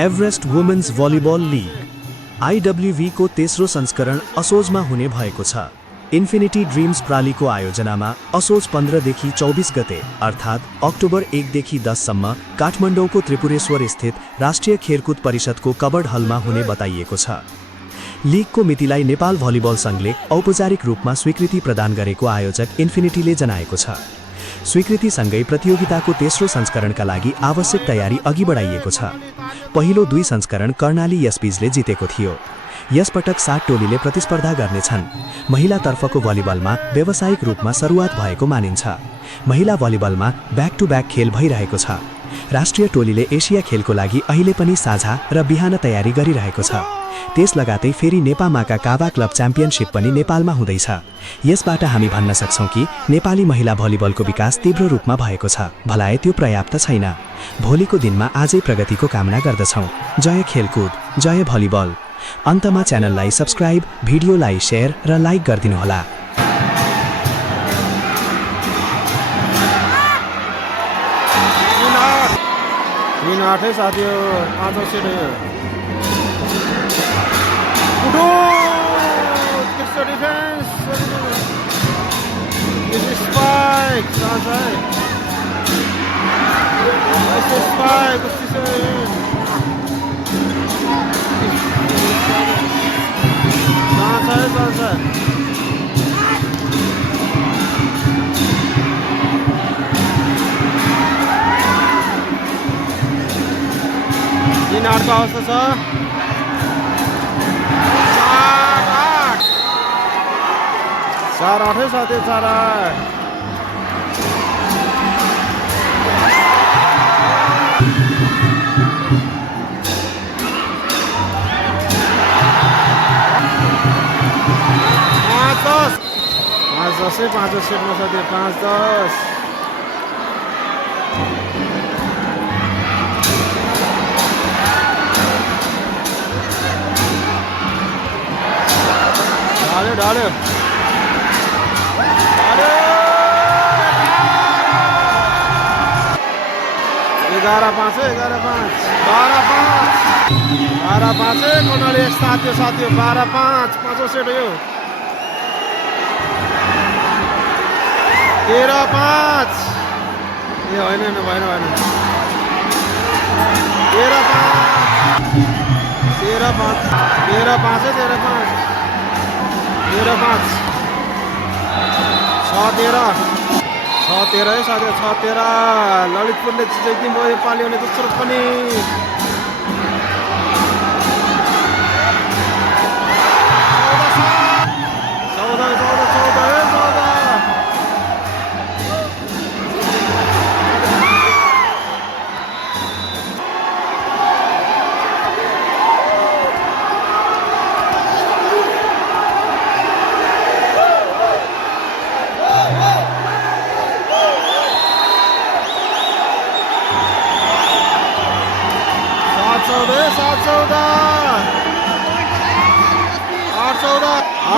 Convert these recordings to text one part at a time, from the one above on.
Everest women's volleyball league IWV को तेस्रो संस्करण असोजमा हुने भएको छ। इन्फिनिटी ड्रिम्स प्रालीको आयोजनामा असोज 15 देखि 24 गते अर्थात् अक्टोबर 1 देखि 10 सम्म काठमाडौँको त्रिपुरेश्वर स्थित राष्ट्रिय खेलकुद परिषदको कबर्ड हलमा हुने बताइएको छ। लिगको मितिलाई नेपाल भलिबल संघले औपचारिक रूपमा स्वीकृति प्रदान गरेको आयोजक इन्फिनिटीले जनाएको छ। स्वीकृतिसँगै प्रतियोगिताको तेस्रो संस्करणका लागि आवश्यक तयारी अघि बढाइएको छ। पहिलो 2 संस्करण कर्णाली एसपीजले जितेको थियो। यसपटक 7 टोलीले प्रतिस्पर्धा गर्नेछन्। महिलातर्फको भलिबलमा व्यावसायिक रूपमा सुरुवात भएको मानिन्छ। महिला भलिबलमा ब्याक टु ब्याक खेल भइरहेको छ। राष्ट्रिय टोलीले एसिया खेलको लागि अहिले पनि साझा र बिहान तयारी गरिरहेको छ। त्यस लगातै फेरि नेपामाका काबा क्लब च्याम्पियनशिप पनि नेपालमा हुँदैछ। यसबाट हामी भन्न सक्छौं कि नेपाली महिला भलिबलको विकास तीव्र रूपमा भएको छ, भलाए त्यो पर्याप्त छैन। भोलिको दिनमा आजै प्रगतिको कामना गर्दछौं। जय खेलकुद, जय भलिबल। अन्तमा च्यानललाई सब्स्क्राइब, भिडियोलाई शेयर र लाइक गरिदिनुहोला। अर्को अवस्था छ 4-8 है साथी 4-8 5-10 है 5 सेटमा साथी 5-10 डाले 11-5 12-5 कर्णाली साथी 12-5 पाँचौं सेट हो 13-5 ए होइन भएन 13-5 6-13 है साथी 6-13 ललितपुरले जित्दै भयो पाली भने दोस्रो पनि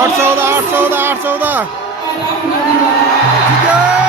8-14